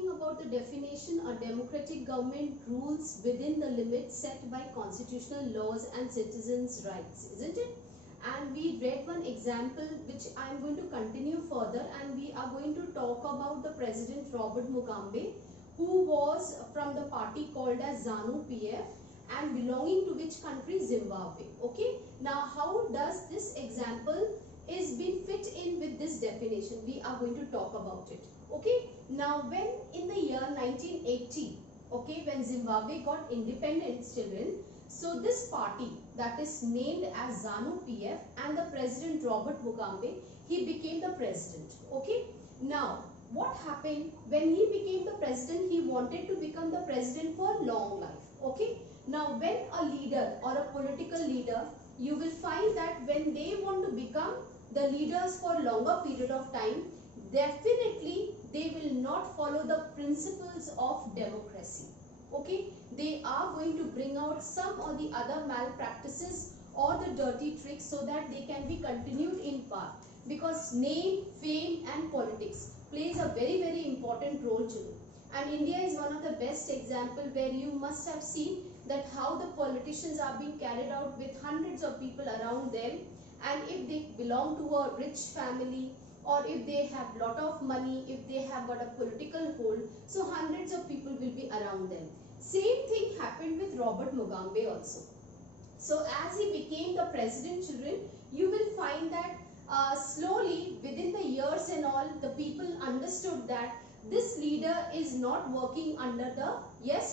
talking about the definition, a democratic government rules within the limits set by constitutional laws and citizens' rights, isn't it? And we read one example which I am going to continue further, and we are going to talk about the President Robert Mugabe, who was from the party called as ZANU-PF and belonging to which country? Zimbabwe. Okay. Now how does this example is being fit in with this definition? We are going to talk about it. Okay. Now when in the year 1980, okay, when Zimbabwe got independence, children, so this party that is named as ZANU-PF and the President Robert Mugabe, he became the president. Okay. Now what happened when he became the president? He wanted to become the president for long life. Okay. Now when a leader or a political leader, you will find that when they want to become the leaders for longer period of time, definitely they will not follow the principles of democracy. Okay, they are going to bring out some or the other malpractices or the dirty tricks so that they can be continued in power, because name, fame and politics plays a very important role too. And India is one of the best example where you must have seen that how the politicians are being carried out with hundreds of people around them, and if they belong to a rich family or if they have lot of money, if they have got a political hold, so hundreds of people will be around them. Same thing happened with Robert Mugabe also. So as he became the president, children, you will find that slowly within the years and all, the people understood that this leader is not working under the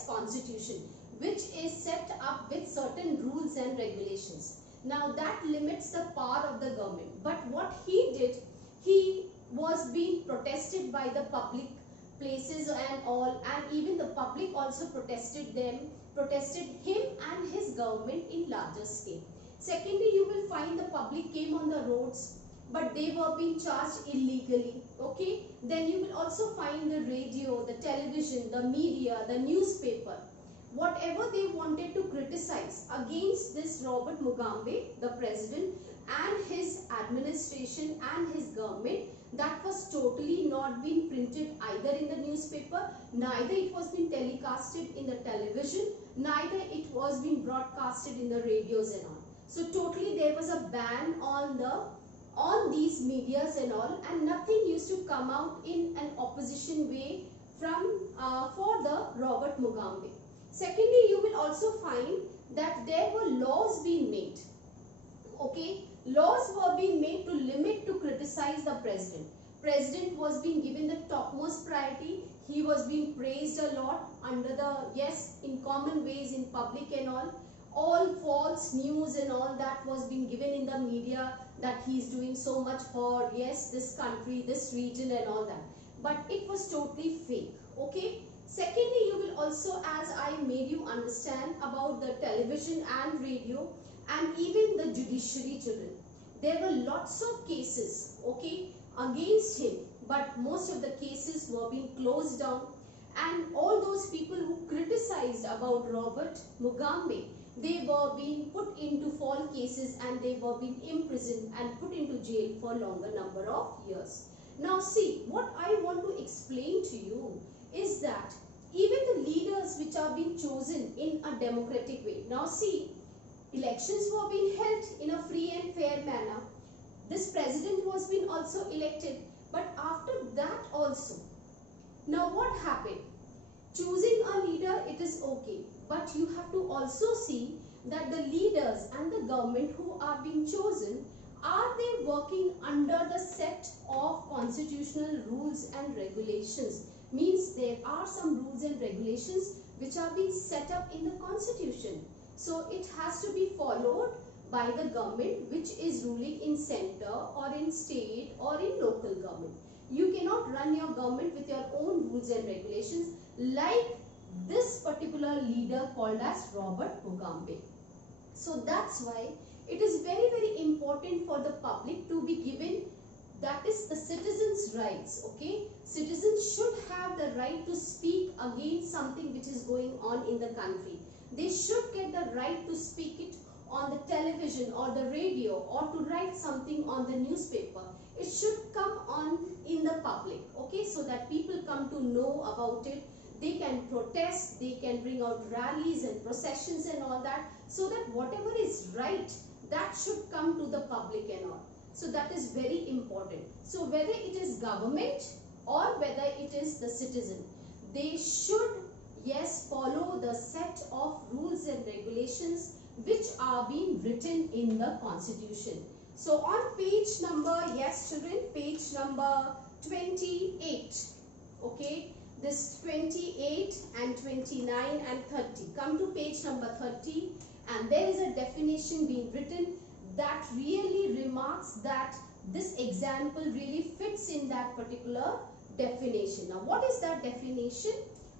constitution, which is set up with certain rules and regulations. Now that limits the power of the government. But what he did, he was being protested by the public places and all, and even the public also protested him and his government in larger scale. Secondly, you will find the public came on the roads, but they were being charged illegally. Okay. Then you will also find the radio, the television, the media, the newspaper. Whatever they wanted to criticize against this Robert Mugabe, the president, and his administration and his government, that was totally not being printed either in the newspaper, neither it was being telecasted in the television, neither it was being broadcasted in the radios and all. So totally there was a ban on these medias and all, and nothing used to come out in an opposition way from for the Robert Mugabe. Secondly, you will also find that there were laws being made. Okay, laws were being made to limit to criticize the president. President was being given the topmost priority. He was being praised a lot under the in common ways in public and all false news and all that was being given in the media, that he is doing so much for this country, this region and all that, but it was totally fake. Okay. Secondly, you will also, as I made you understand about the television and radio and even the judiciary, children, there were lots of cases, okay, against him, but most of the cases were being closed down, and all those people who criticized about Robert Mugabe, they were being put into false cases and they were being imprisoned and put into jail for longer number of years. Now see, what I want to explain to you is that even the leaders which are being chosen in a democratic way. Now see, elections were being held in a free and fair manner. This president was being also elected, but after that also, now what happened? Choosing a leader, it is okay, but you have to also see that the leaders and the government who are being chosen, are they working under the set of constitutional rules and regulations? Means there are some rules and regulations which are being set up in the constitution. So it has to be followed by the government which is ruling in center or in state or in local government. You cannot run your government with your own rules and regulations like this particular leader called as Robert Mugabe. So that's why it is very important for the public to be given, that is the citizens' rights. Okay, citizens should have the right to speak against something which is going on in the country. They should get the right to speak it on the television or the radio, or to write something on the newspaper. It should come on in the public, okay, so that people come come to know about it. They can protest, they can bring out rallies and processions and all that, so that whatever is right, that should come to the public and all. So that is very important. So whether it is government or whether it is the citizen, they should, yes, follow the set of rules and regulations which are being written in the constitution. So on page number, yes children, page number 28, okay, this 28 and 29 and 30. Come to page number 30, and there is a definition being written that really remarks that this example really fits in that particular definition. Now what is that definition?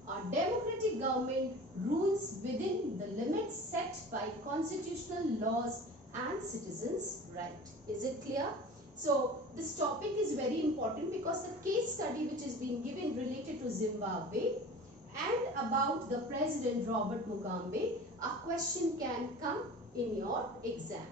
A democratic government rules within the limits set by constitutional laws and citizens' right. Is it clear? So this topic is very important because the case study which is being given related to Zimbabwe and about the President Robert Mugabe, a question can come in your exam.